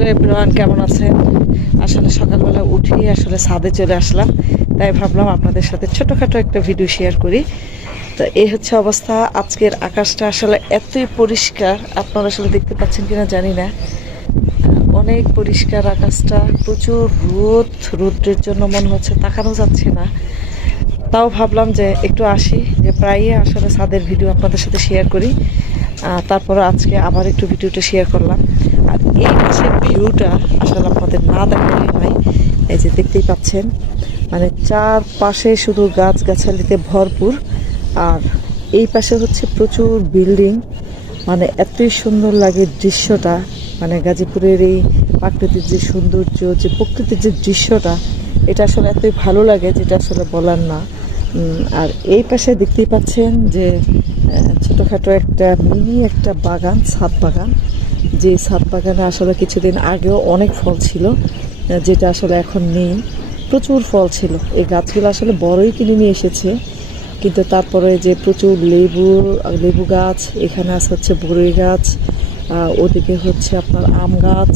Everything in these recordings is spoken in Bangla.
হ্যালো এভরিওয়ান, কেমন আছেন? আসলে সকালবেলা উঠেই আসলে ছাদে চলে আসলাম, তাই ভাবলাম আপনাদের সাথে ছোটোখাটো একটা ভিডিও শেয়ার করি। তো এই হচ্ছে অবস্থা। আজকের আকাশটা আসলে এতই পরিষ্কার, আপনারা আসলে দেখতে পাচ্ছেন কিনা জানি না। অনেক পরিষ্কার আকাশটা, প্রচুর রোদ্রের জন্য মনে হচ্ছে তাকানো যাচ্ছে না। তাও ভাবলাম যে একটু আসি, যে প্রায়ই আসলে ছাদের ভিডিও আপনাদের সাথে শেয়ার করি। তারপরে আজকে আবার একটু ভিডিওটা শেয়ার করলাম। আর এই পাশের ভিউটা আসলে আপনাদের না দেখালে নয়। এই যে দেখতেই পাচ্ছেন, মানে চারপাশে শুধু গাছগাছালিতে ভরপুর। আর এই পাশে হচ্ছে প্রচুর বিল্ডিং, মানে এতই সুন্দর লাগে দৃশ্যটা। মানে গাজীপুরের এই প্রাকৃতিক যে সৌন্দর্য, যে প্রকৃতির যে দৃশ্যটা, এটা আসলে এতই ভালো লাগে যেটা আসলে বলার না। আর এই পাশে দেখতেই পাচ্ছেন যে ছোটোখাটো একটা মিনি একটা বাগান, ছাদ বাগান। যে ছাদ বাগানে আসলে কিছুদিন আগেও অনেক ফল ছিল, যেটা আসলে এখন নেই। প্রচুর ফল ছিল, এই গাছগুলো আসলে বড়ই কিনে নিয়ে এসেছে। কিন্তু তারপরে যে প্রচুর লেবু গাছ, এখানে আছে হচ্ছে বড়ই গাছ, ওদিকে হচ্ছে আপনার আম গাছ,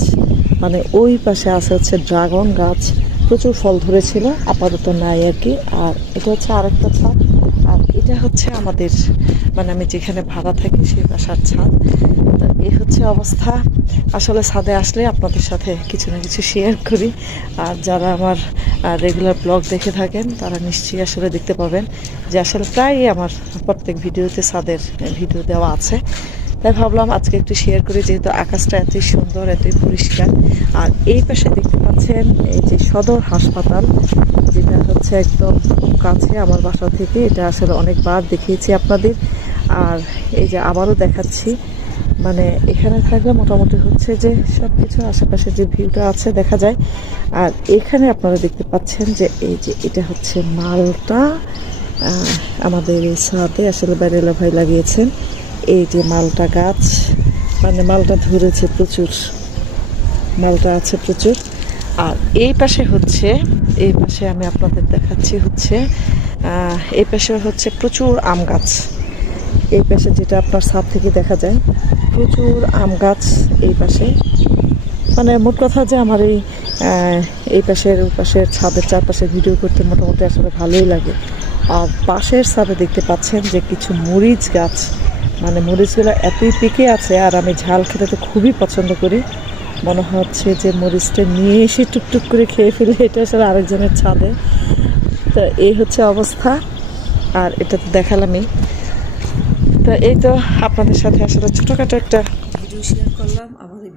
মানে ওই পাশে আছে হচ্ছে ড্রাগন গাছ। প্রচুর ফল ধরেছিল, আপাতত নাই আর কি। আর এটা হচ্ছে আরেকটা ছাদ। আর এটা হচ্ছে আমাদের, মানে আমি যেখানে ভাড়া থাকি সেই বাসার ছাদ। তো এই হচ্ছে অবস্থা। আসলে ছাদে আসলে আপনাদের সাথে কিছু না কিছু শেয়ার করি। আর যারা আমার রেগুলার ব্লগ দেখে থাকেন তারা নিশ্চয়ই আসলে দেখতে পাবেন যে আসলে প্রায়ই আমার প্রত্যেক ভিডিওতে ছাদের ভিডিও দেওয়া আছে। তাই ভাবলাম আজকে একটু শেয়ার করি, যেহেতু আকাশটা এতই সুন্দর, এতই পরিষ্কার। আর এই পাশে দেখতে পাচ্ছেন এই যে সদর হাসপাতাল, যেটা হচ্ছে একদম খুব কাছে আমার বাসা থেকে। এটা আসলে অনেকবার দেখিয়েছি আপনাদের, আর এই যে আবারও দেখাচ্ছি। মানে এখানে থাকলে মোটামুটি হচ্ছে যে সব কিছু আশেপাশে যে ভিউটা আছে দেখা যায়। আর এখানে আপনারা দেখতে পাচ্ছেন যে এই যে এটা হচ্ছে মালটা, আমাদের এই ছাদে আসলে ব্যারেলা ভাই লাগিয়েছেন। এই যে মালটা গাছ, মানে মালটা ধরেছে প্রচুর, মালটা আছে প্রচুর। আর এই পাশে হচ্ছে, এই পাশে আমি আপনাদের দেখাচ্ছি হচ্ছে, এই পাশে হচ্ছে প্রচুর আম গাছ। এই পাশে যেটা আপনার ছাদ থেকে দেখা যায়, প্রচুর আম গাছ এই পাশে। মানে মোট কথা যে আমার এই পাশের ওই পাশের ছাদের চারপাশে ভিডিও করতে মোটামুটি আসলে ভালোই লাগে। আর পাশের ছাদে দেখতে পাচ্ছেন যে কিছু মরিচ গাছ, মানে মরিচগুলো এতই পেকে আছে। আর আমি ঝাল খেতে তো খুবই পছন্দ করি, মনে হচ্ছে যে মরিচটা নিয়ে এসে টুকটুক করে খেয়ে ফেলে। এটা আসলে আরেকজনের ছাদে। তো এই হচ্ছে অবস্থা। আর এটা তো দেখালামই। তো এই তো আপনাদের সাথে আসলে ছোটোখাটো একটা ভিডিও শেয়ার করলাম। আবার